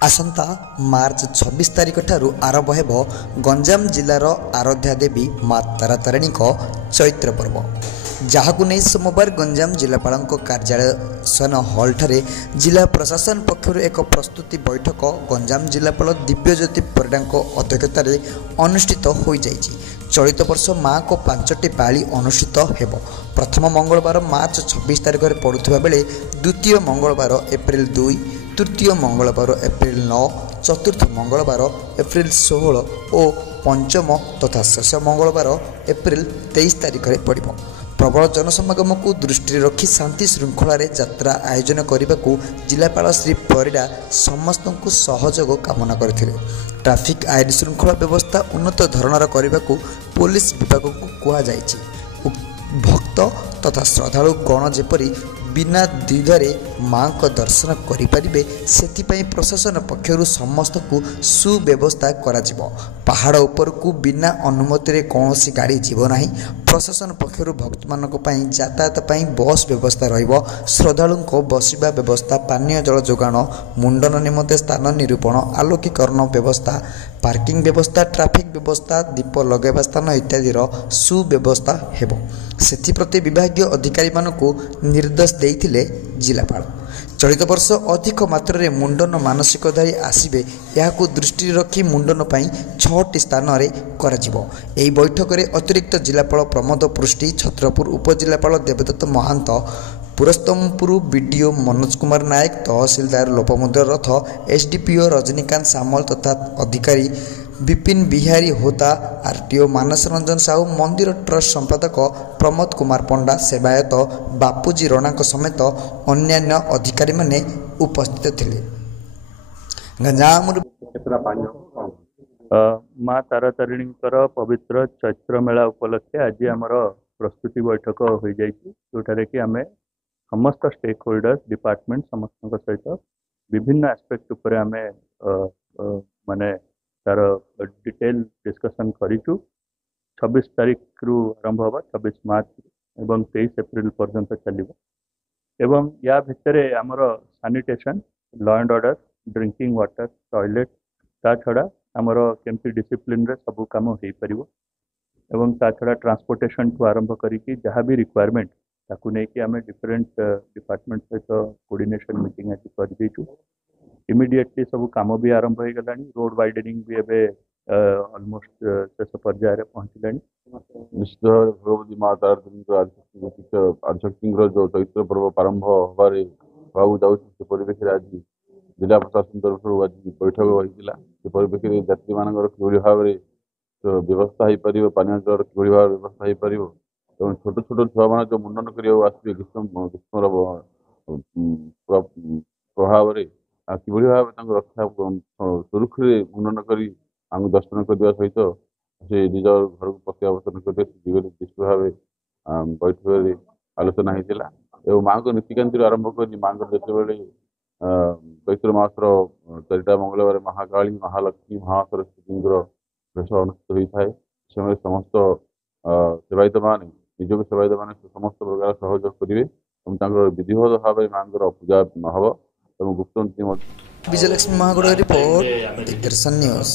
आसंता मार्च 26 तारिख ठारू आरंभ हेब गंजाम जिलार आराध्या देवी माँ तारातारिणी चैत्र पर्व जहाकु नहीं सोमवार गंजाम जिलापाल कार्यालय सन हॉल ठारे जिला प्रशासन पक्षर एक प्रस्तुति बैठक गंजाम जिलापाल दिव्यज्योति परिडा अध्यक्षतार अनुष्ठित हो जाइछि। चलित वर्ष माँ को 5टी पाली अनुष्ठित हेब। प्रथम मंगलवार मार्च 26 तारिख में पड़ुवा बेले द्वितीय मंगलवार एप्रिल 2, तृतीय मंगलवार एप्रिल 9, चतुर्थ मंगलवार एप्रिल 16 और पंचम तथा शेष मंगलवार एप्रिल 23 तारिख में पड़ो। प्रबल जनसमागम को दृष्टि रखी शांति श्रृंखलार यात्रा आयोजन करने को जिलापाल श्री परिडा समस्त को सहयोग कामना करते। ट्रैफिक आईन श्रृंखला व्यवस्था उन्नत धरणर करने को पुलिस विभाग को कहुଯାଇଛି। भक्त तथा श्रद्धालु गण जेपरी बिना द्विधारे माँ को दर्शन करें से प्रशासन पक्षर समस्त को सुव्यवस्था करा जिवो। पहाड़ उपर को बिना अनुमति कौन गाड़ी जीव ना। प्रशासन पक्षर भक्त मानक यातायात बस व्यवस्था रहिबो। श्रद्धालु बसवा व्यवस्था, पानीय जल जोगाण, मुंडन निमंते स्थान निरूपण, आलोकीकरण व्यवस्था, पार्किंग व्यवस्था, ट्रैफिक व्यवस्था, दीप लगेवा स्थान इत्यादि सुव्यवस्था हेबो। सेथिप्रति विभागीय अधिकारी मानकु निर्देश देइथिले जिलापाल। चलित वर्ष अधिक मात्रा मुंडन मानसिकधारी आसबे यहाकु दृष्टि रखी मुंडन 6टी स्थान एही बैठक में अतिरिक्त जिलापाल प्रमोद पृष्टि, छत्रपुर उपजिलापाल देवदत्त महांत, पुरस्तमपुर बीडीओ मनोज कुमार नायक, तहसीलदार लोपमुद्र रथ, एसडीपीओ रजनीकांत सामल तथा अधिकारी विपिन बिहारी होता, आरटीओ मानस रंजन साहू, मंदिर ट्रस्ट संपादक प्रमोद कुमार पंडा, सेवायत बापूजी रणा समेत अन्यान्य अधिकारी माने उपस्थित थिले। माँ तारातारिणी पवित्र चैत्र मेला उपलक्षे आज आमर प्रस्तुति बैठक हो जाठारे कि आम समस्त स्टेक होल्डर्स डिपार्टमेंट समस्त सहित विभिन्न एस्पेक्ट उपर आम माने तार डिटेल डिस्कसन करूँ। 26 तारीख रु आरंभ होगा, 26 मार्च एवं 23 एप्रिल पर्यंत चलो। एवं या भितर आमर sanitation, law and order, drinking water, toilet, ता छड़ा आमर केमती डिसिप्लिन रे सब काम हो पारिबो एवं ता छड़ा ट्रांसपोर्टेशन ठू आरंभ करिकि जहाँ भी रिक्वायरमेंट ताकू नहीं कि आम डिफरेंट डिपार्टमेंट सहित कोऑर्डिनेशन मीटिंग आज कर देचु। इमिडिएटली सब काम भी आरंभ हो गलानी। रोड वाइडनिंग भी एबे ऑलमोस्ट शेष पर्यायर पहुँचला। निश्चित भगवती माँ तारातारिणी आदिशक्ति जो चैत्र पर्व आरंभ हबारे से परिवेश आज जिला प्रशासन तरफ आज बैठक होता। से परिवेश में यात्री मान कि भाव में व्यवस्था हो पार, पानी जल कि भाव व्यवस्था हो पार और छोट छोट छुआ मान जो मुंडन करने आसवे ग्रीष्म प्रभाव में कि भाव रक्षा सुरक्षित मुंडन कर दर्शन करने सहित से निज घर को प्रत्यावर्तन करते दृष्टि भाव बैठक आलोचना होता। और माँ को नीतिकांति आरंभ कर माँ जो चैत्र मासर 4टा मंगलवार महाकाली, महालक्ष्मी, महासरस्वती भेष अनुष्ठित होता है। समय समस्त सेवायत मान निजोग सेवायत मान समस्त प्रकार सहयोग करेंगे और विधिवत भाव में माँ पूजा हम और गुप्त नीति। विजयलक्ष्मी महागुड़ रिपोर्ट, दिग्दर्शन न्यूज।